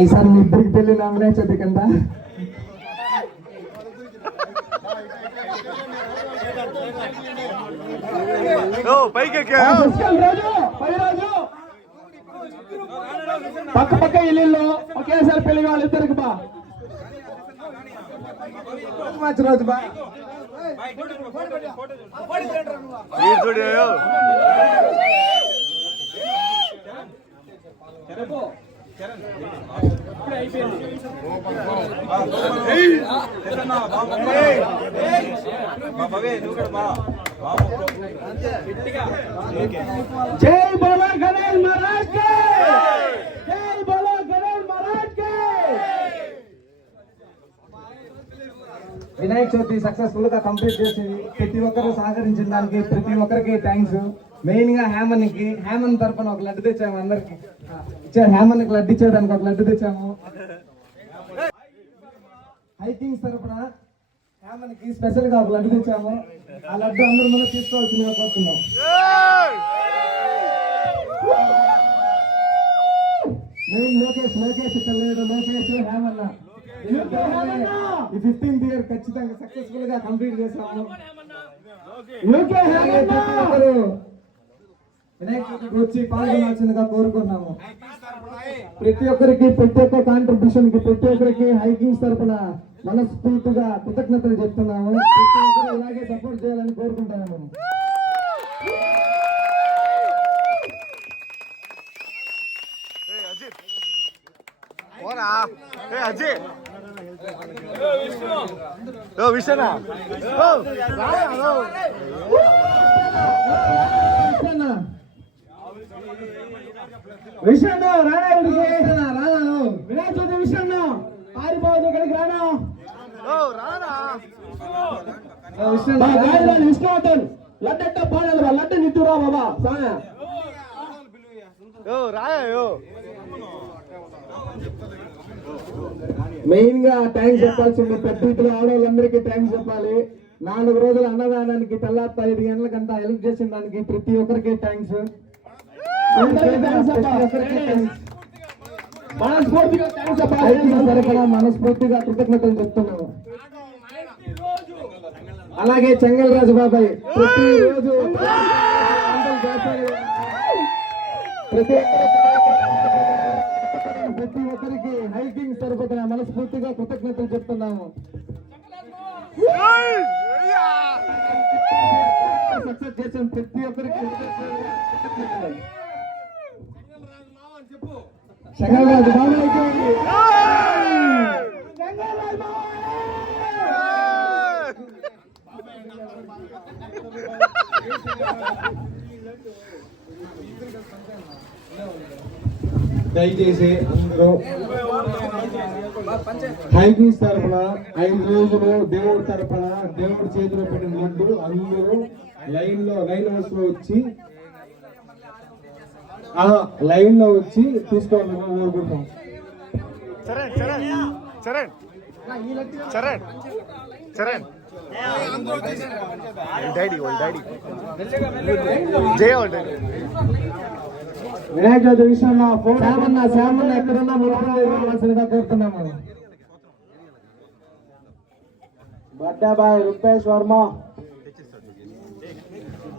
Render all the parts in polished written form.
ఈసారి మీ ఇద్దరికి పెళ్లి నామనే చది కింద పక్క పక్క ఇల్లు ఒకేసారి పెళ్లి వాళ్ళిద్దరికి బా మంచి రోజు బా జై బోలో గణేష్ మహారాజ్ కి జై బోలో గణేష్ మహారాజ్ కి వినాయక చవితి సక్సెస్ఫుల్ గా కంప్లీట్ చేసింది. ప్రతి ఒక్కరు సహకరించిన దానికి ప్రతి ఒక్కరికి థ్యాంక్స్. మెయిన్ గా హేమన్ తరఫున ఒక లడ్డు తెచ్చాము. అందరికి ఇచ్చారు. హేమన్కి లడ్డు ఇచ్చేదానికి ఒక లడ్డు తెచ్చాము. హైకింగ్స్ తరఫున హేమన్కి స్పెషల్ గా ఒక లడ్డు తెచ్చాము. ఆ లడ్డు అందరి ముందు తీసుకోవాల్సిందిగా కోరుతున్నాం. మెయిన్ లోకేష్ చల్లేడు లోకేష్ హేమన్న ఈ 15th ఇయర్ ఖచ్చితంగా సక్సెస్ఫుల్ గా కంప్లీట్ చేసాము. వినాయకుడికి వచ్చి పాల్గొనాల్సిందిగా కోరుకున్నాము. ప్రతి ఒక్కరికి ప్రతి ఒక్క కాంట్రిబ్యూషన్ కి ప్రతి ఒక్కరికి హైకింగ్స్ తరఫున మనస్ఫూర్తిగా కృతజ్ఞతలు చెప్తున్నాము. ప్రతి ఒక్కరు ఇలాగే సపోర్ట్ చేయాలని కోరుకుంటున్నాము. విషయం రానా వినాయక చవితి విషయం పారిపోవద్దు. ఇక్కడికి రానా విష్ణువర్ధన్ లడ్డ పాడాలి. లడ్డ నిత్తురా బాబా సానా మెయిన్ గా థ్యాంక్స్ చెప్పాల్సింది పెద్ద ఇంట్లో ఆడవాళ్ళందరికీ థ్యాంక్స్ చెప్పాలి. 4 రోజుల అన్నదానానికి తెల్లారి 5 గంటలకంతా హెల్ప్ చేసిన దానికి ప్రతి ఒక్కరికి థ్యాంక్స్. మనస్ఫూర్తిగా కృతజ్ఞతలు చెప్తున్నాము. అలాగే చెంగల్ రాజు బాబాయ్ ప్రతిరోజు ప్రతి ఒక్కరికి హైకింగ్ తరపున మనస్ఫూర్తిగా కృతజ్ఞతలు చెప్తున్నాము. సక్సెస్ చేసిన ప్రతి ఒక్కరికి చెంగల్రాజు బాబాయ్కి దయచేసి అందరూ హైకింగ్స్ తరఫున 5 రోజులు దేవుడి తరఫున దేవుడి చేతిలో పెట్టిన లడ్డు అందరూ లైన్ హౌస్ లో వచ్చి తీసుకోవాలని కోరుకుంటాం. వినాయక చవితి విషయంలో శ్యామన్న ఎక్కడున్నా ముఖ్యంగా కోరుతున్నాము. బడ్డాబాయ్ రూపేష్ వర్మ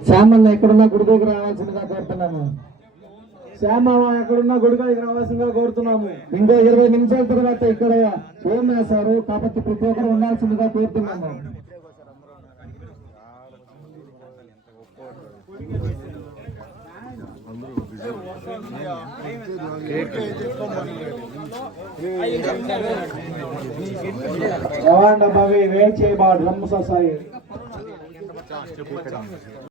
శ్యామన్న ఎక్కడున్నా గుడి దగ్గర రావాల్సిందిగా కోరుతున్నాము. శ్యామమ్మ ఎక్కడున్నా గుడి దగ్గర రావాల్సిందిగా కోరుతున్నాము. ఇంకో 20 నిమిషాల తర్వాత ఇక్కడ ఫోన్ వేస్తారు కాబట్టి ప్రతి ఒక్కరు ఉండాల్సిందిగా కోరుతున్నాము. జవాన్ డబ్బావి వేచి డ్రమ్స్ వస్తాయి.